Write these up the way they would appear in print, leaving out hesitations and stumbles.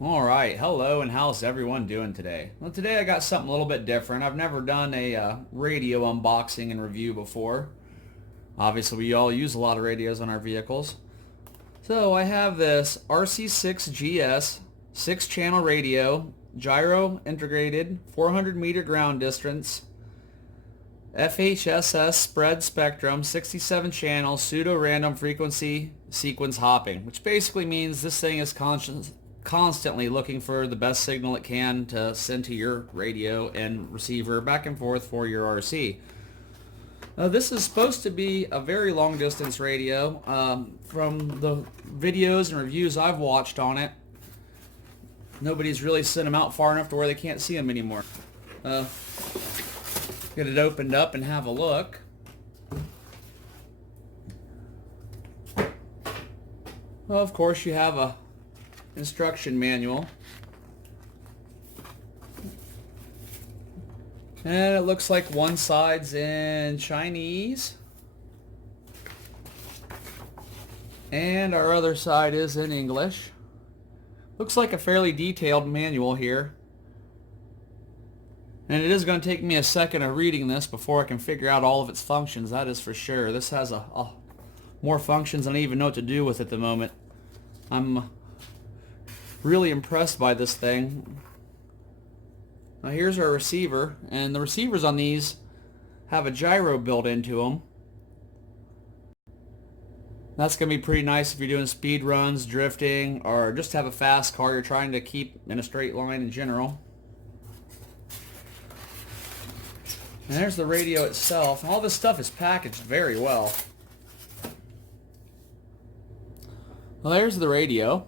Alright, hello and how's everyone doing today? Well, today I got something a little bit different. I've never done a radio unboxing and review before. Obviously we all use a lot of radios on our vehicles. So I have this RC6GS 6-channel radio, gyro integrated, 400 meter ground distance, FHSS spread spectrum, 67 channel, pseudo-random frequency sequence hopping, which basically means this thing is constantly looking for the best signal it can to send to your radio and receiver back and forth for your RC. This is supposed to be a very long distance radio. From the videos and reviews I've watched on it, nobody's really sent them out far enough to where they can't see them anymore. Get it opened up and have a look. Well, of course you have a instruction manual. And it looks like one side's in Chinese and our other side is in English. Looks like a fairly detailed manual here. And it is going to take me a second of reading this before I can figure out all of its functions, that is for sure. This has more functions than I even know what to do with at the moment. I'm really impressed by this thing. Now here's our receiver, and the receivers on these have a gyro built into them. That's going to be pretty nice if you're doing speed runs, drifting, or just have a fast car you're trying to keep in a straight line in general. And there's the radio itself. All this stuff is packaged very well. Well, there's the radio.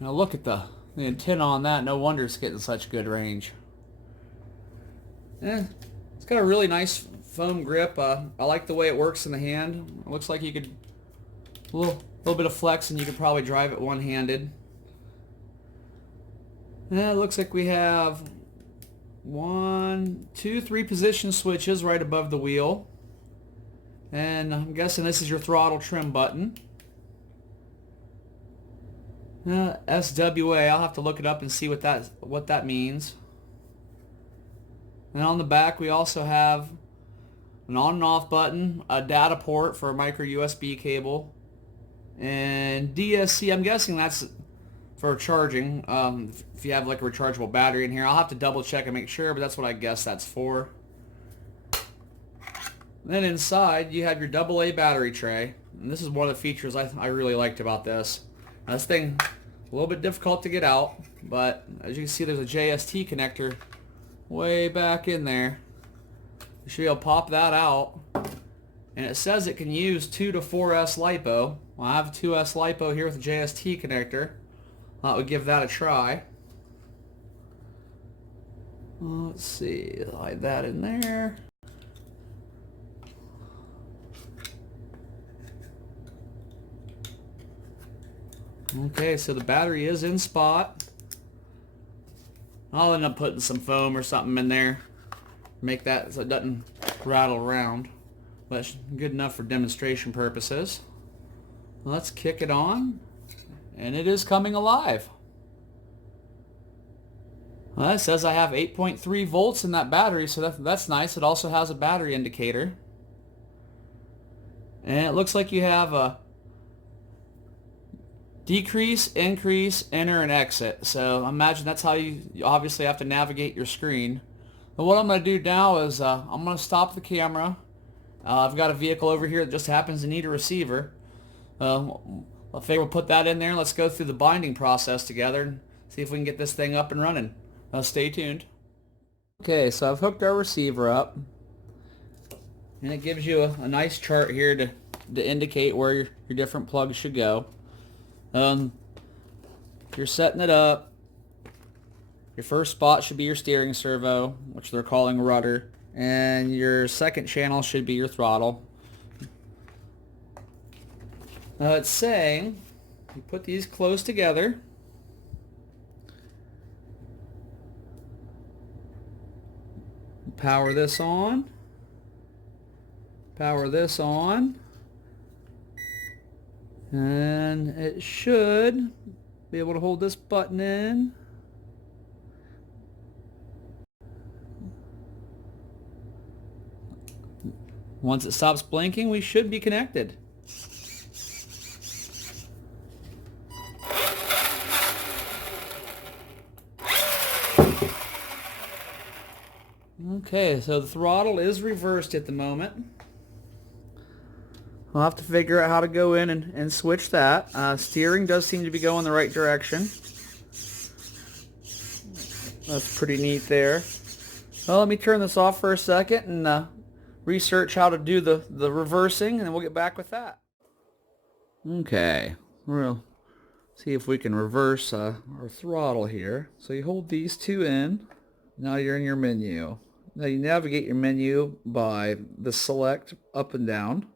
Now look at the antenna on that. No wonder it's getting such good range. It's got a really nice foam grip. I like the way it works in the hand. It looks like you could a little bit of flex and you could probably drive it one-handed. And it looks like we have 1, 2, 3 position switches right above the wheel. And I'm guessing this is your throttle trim button. SWA, I'll have to look it up and see what that means. And on the back we also have an on and off button, a data port for a micro USB cable, and DSC. I'm guessing that's for charging. If you have like a rechargeable battery in here, I'll have to double check and make sure, but that's what I guess that's for. Then inside you have your AA battery tray, and this is one of the features I really liked about this. Now, this thing a little bit difficult to get out, but as you can see there's a JST connector way back in there. You should be able to pop that out, and it says it can use 2 to 4S LiPo. Well, I have a 2S LiPo here with a JST connector. I would give that a try. Let's see, slide that in there. Okay, so the battery is in spot. I'll end up putting some foam or something in there, make that so it doesn't rattle around, but it's good enough for demonstration purposes. Let's kick it on, and it is coming alive. Well, it says I have 8.3 volts in that battery, so that's nice. It also has a battery indicator, and it looks like you have a decrease, increase, enter, and exit. So I imagine that's how you obviously have to navigate your screen. But what I'm going to do now is I'm going to stop the camera. I've got a vehicle over here that just happens to need a receiver. I figure we'll put that in there. Let's go through the binding process together and see if we can get this thing up and running. Stay tuned. Okay, so I've hooked our receiver up, and it gives you a nice chart here to indicate where your different plugs should go. You're setting it up. Your first spot should be your steering servo, which they're calling rudder, and your second channel should be your throttle. It's saying you put these close together. Power this on. Power this on. And it should be able to hold this button in. Once it stops blinking, we should be connected. Okay, so the throttle is reversed at the moment. We'll have to figure out how to go in and switch that. Steering does seem to be going the right direction. That's pretty neat there. Well, let me turn this off for a second and research how to do the reversing, and then we'll get back with that. Okay, we'll see if we can reverse our throttle here. So you hold these two in. Now you're in your menu. Now you navigate your menu by the select up and down.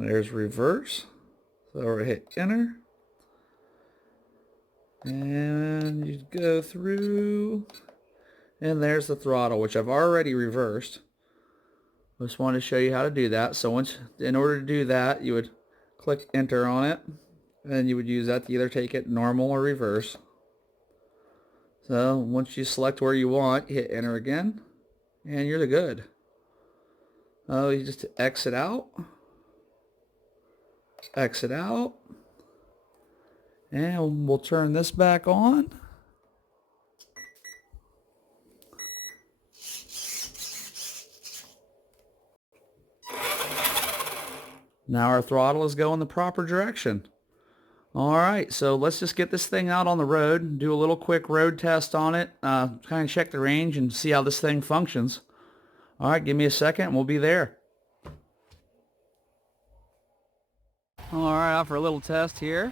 There's reverse. So we'll hit enter. And you go through. And there's the throttle, which I've already reversed. Just wanted to show you how to do that. So in order to do that, you would click enter on it. And you would use that to either take it normal or reverse. So once you select where you want, hit enter again. And you're good. You just exit out. Exit out, and we'll turn this back on. Now our throttle is going the proper direction. Alright, so let's just get this thing out on the road, do a little quick road test on it, kind of check the range and see how this thing functions. Alright, give me a second and we'll be there. Alright, out for a little test here.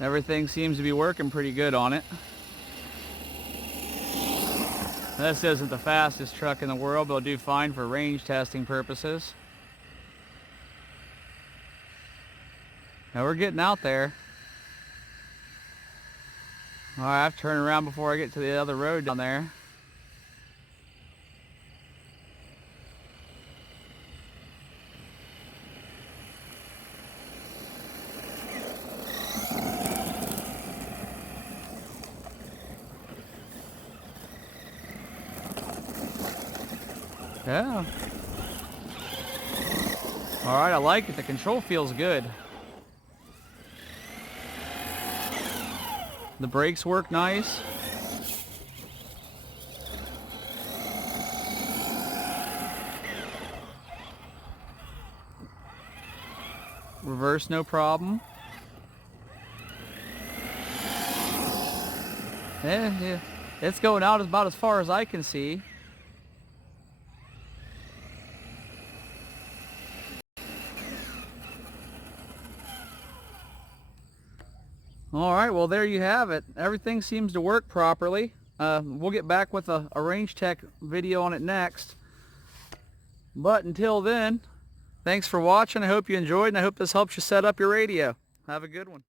Everything seems to be working pretty good on it. This isn't the fastest truck in the world, but it'll do fine for range testing purposes. Now we're getting out there. Alright, I have to turn around before I get to the other road down there. Yeah. Alright, I like it. The control feels good. The brakes work nice. Reverse no problem. Yeah, it's going out about as far as I can see. Alright, well there you have it. Everything seems to work properly. We'll get back with a range tech video on it next. But until then, thanks for watching. I hope you enjoyed, and I hope this helps you set up your radio. Have a good one.